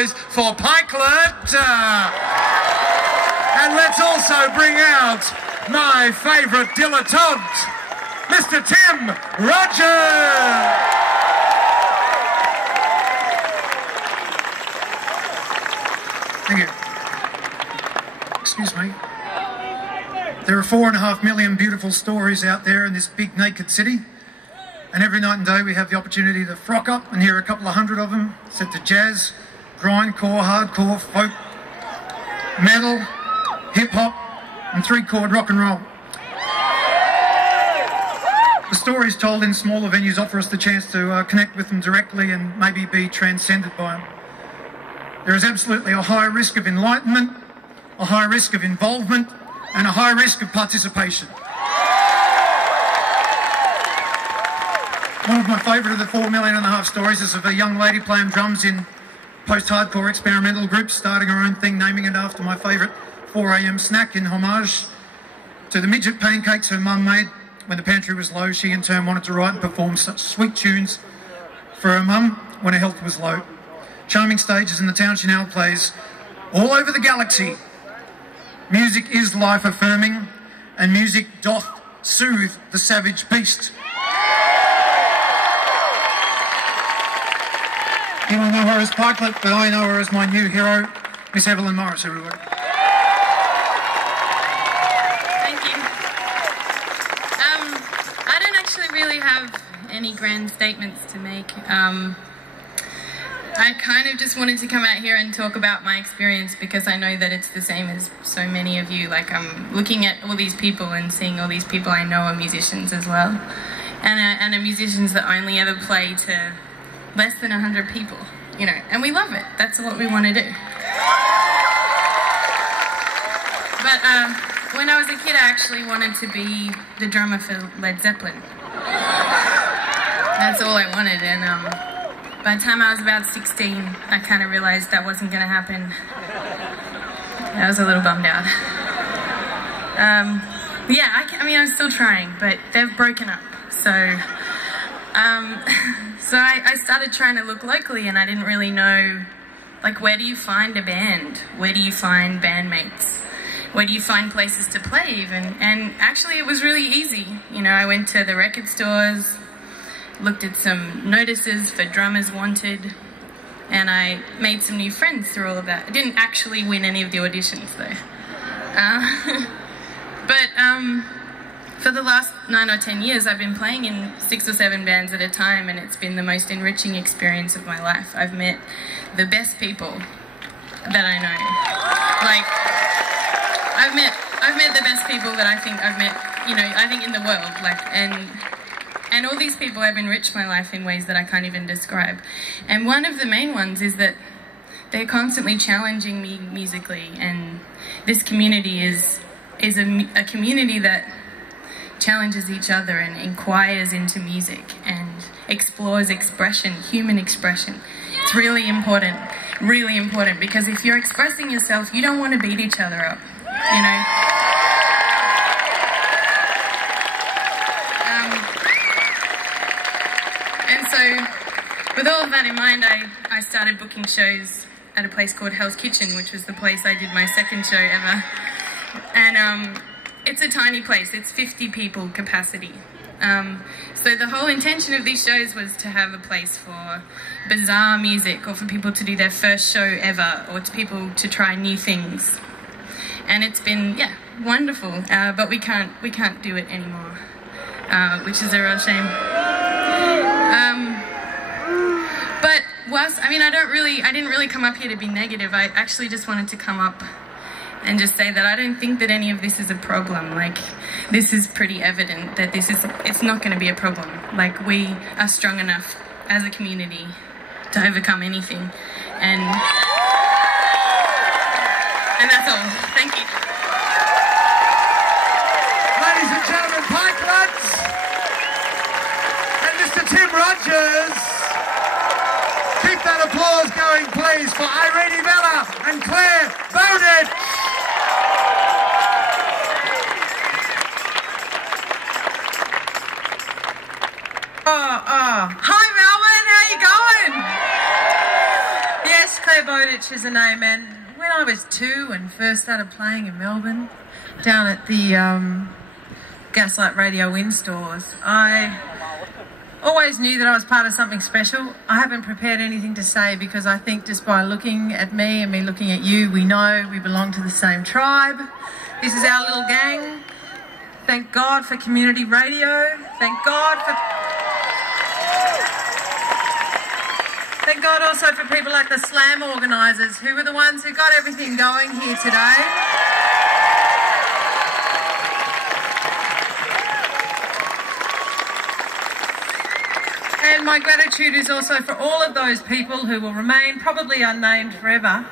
noise for Pikelet. And let's also bring out my favourite dilettante, Mr. Tim Rogers. Thank you. Excuse me. There are 4.5 million beautiful stories out there in this big naked city. And every night and day we have the opportunity to frock up and hear a couple of hundred of them set to jazz, grindcore, hardcore, folk, metal, hip-hop and 3-chord rock and roll. The stories told in smaller venues offer us the chance to connect with them directly and maybe be transcended by them. There is absolutely a high risk of enlightenment, a high risk of involvement and a high risk of participation. One of my favourite of the 4.5 million stories is of a young lady playing drums in post-hardcore experimental groups, starting her own thing, naming it after my favourite 4 a.m. snack in homage to the midget pancakes her mum made when the pantry was low. She in turn wanted to write and perform such sweet tunes for her mum when her health was low. Charming stages in the town she now plays all over the galaxy. Music is life-affirming and music doth soothe the savage beast. You will know her as Pikelet, but I know her as my new hero, Miss Evelyn Morris, everybody. Thank you. I don't actually really have any grand statements to make. I kind of just wanted to come out here and talk about my experience because I know that it's the same as so many of you. Like, I'm looking at all these people and seeing all these people I know are musicians as well. And are musicians that only ever play to less than 100 people, you know, and we love it. That's what we want to do. But when I was a kid, I actually wanted to be the drummer for Led Zeppelin. That's all I wanted, and by the time I was about 16, I kind of realised that wasn't going to happen. I was a little bummed out. Yeah, I mean, I'm still trying, but they've broken up, so... So I started trying to look locally, and I didn't really know, like, where do you find a band? Where do you find bandmates? Where do you find places to play even? And actually it was really easy. You know, I went to the record stores, looked at some notices for drummers wanted, and I made some new friends through all of that. I didn't actually win any of the auditions though. For the last 9 or 10 years, I've been playing in 6 or 7 bands at a time, and it's been the most enriching experience of my life. I've met the best people that I know. Like, I've met the best people that I think I've met, you know, I think in the world. Like, and all these people have enriched my life in ways that I can't even describe. And one of the main ones is that they're constantly challenging me musically, and this community is a community that challenges each other and inquires into music and explores expression, human expression. It's really important, because if you're expressing yourself, you don't want to beat each other up, you know? And so, with all of that in mind, I started booking shows at a place called Hell's Kitchen, which was the place I did my second show ever. And it's a tiny place, it's 50 people capacity. So the whole intention of these shows was to have a place for bizarre music, or for people to do their first show ever, or to people to try new things. And it's been, yeah, wonderful, but we can't do it anymore, which is a real shame. But whilst, I mean, I didn't really come up here to be negative. I actually just wanted to come up and just say that I don't think that any of this is a problem. Like, this is pretty evident that it's not going to be a problem. Like, we are strong enough as a community to overcome anything. And that's all. Thank you. Ladies and gentlemen, Pikelets and Mr. Tim Rogers. Keep that applause going, please, for Irene Vella and Claire Bowditch. Hi Melbourne, how you going? Yes, Claire Claire Bowditch is the name, and when I was 2 and first started playing in Melbourne, down at the Gaslight Radio in stores, I always knew that I was part of something special. I haven't prepared anything to say because I think just by looking at me and me looking at you, we know we belong to the same tribe. This is our little gang. Thank God for community radio. Thank God also for people like the S.L.A.M organisers, who were the ones who got everything going here today. And my gratitude is also for all of those people who will remain probably unnamed forever,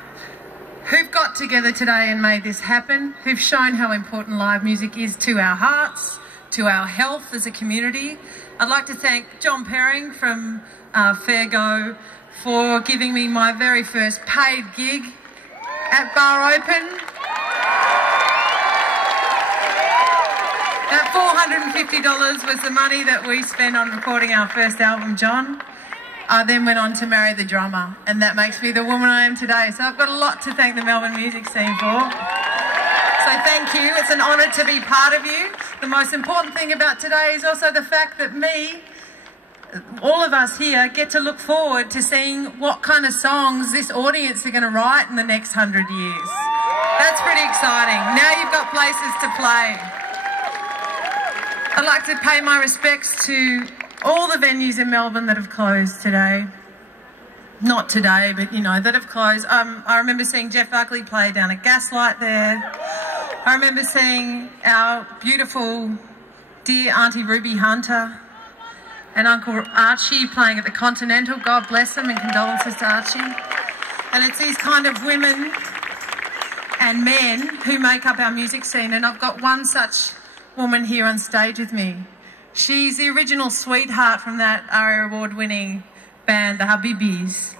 who've got together today and made this happen, who've shown how important live music is to our hearts, to our health as a community. I'd like to thank John Perring from Fair Go for giving me my very first paid gig at Bar Open. That $450 was the money that we spent on recording our first album, John. I then went on to marry the drummer, and that makes me the woman I am today. So I've got a lot to thank the Melbourne music scene for. So thank you. It's an honour to be part of you. The most important thing about today is also the fact that all of us here get to look forward to seeing what kind of songs this audience are going to write in the next 100 years. That's pretty exciting. Now you've got places to play. I'd like to pay my respects to all the venues in Melbourne that have closed today. Not today, but you know, that have closed. I remember seeing Jeff Buckley play down at Gaslight there. I remember seeing our beautiful dear Auntie Ruby Hunter and Uncle Archie playing at the Continental. God bless them, and condolences to Archie. And it's these kind of women and men who make up our music scene, and I've got one such woman here on stage with me. She's the original sweetheart from that ARIA award-winning band, the Habibis.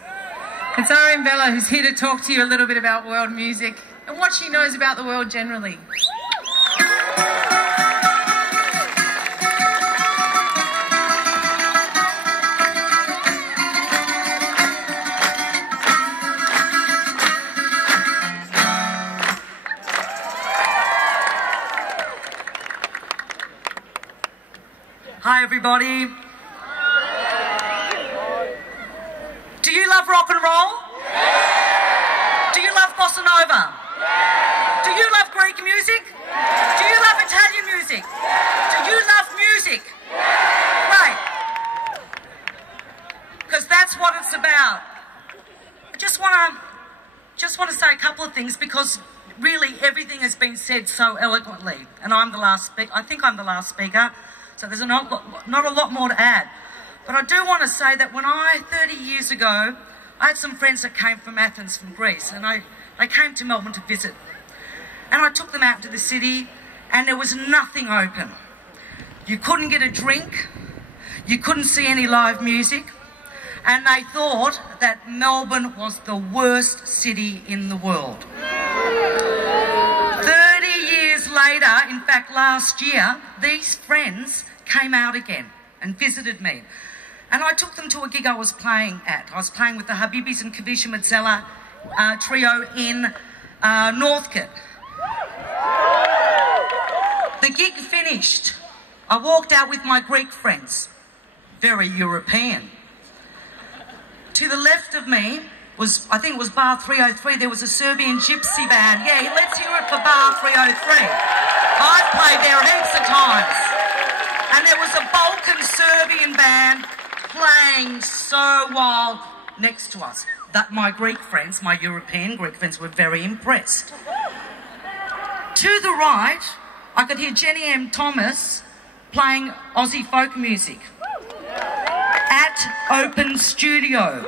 It's Arian Bella, who's here to talk to you a little bit about world music and what she knows about the world generally. Hi everybody. Do you love rock and roll? Do you love bossa nova? Do you love Greek music? Do you love Italian music? Do you love music? Right. Because that's what it's about. I just want to say a couple of things, because really everything has been said so eloquently, and I'm the last speaker. I think I'm the last speaker. So there's not a lot more to add. But I do want to say that 30 years ago, I had some friends that came from Athens, from Greece, and they came to Melbourne to visit. And I took them out to the city, and there was nothing open. You couldn't get a drink, you couldn't see any live music, and they thought that Melbourne was the worst city in the world. 30 years later, in fact last year, these friends came out again and visited me. And I took them to a gig I was playing at. I was playing with the Habibis and Kavisha Madzela trio in Northcote. The gig finished. I walked out with my Greek friends. Very European. To the left of me was, I think it was Bar 303, there was a Serbian gypsy band. Yeah, let's hear it for Bar 303. I've played there heaps of times. And there was a Balkan Serbian band playing so wild next to us that my Greek friends, my European Greek friends, were very impressed. To the right, I could hear Jenny M. Thomas playing Aussie folk music at Open Studio.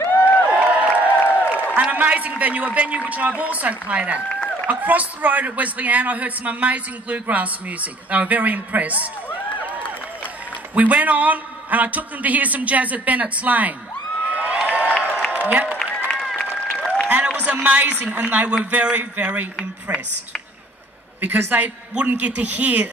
An amazing venue, a venue which I've also played at. Across the road at Wesleyan, I heard some amazing bluegrass music. They were very impressed. We went on, and I took them to hear some jazz at Bennett's Lane. Yep. And it was amazing, and they were very, very impressed, because they wouldn't get to hear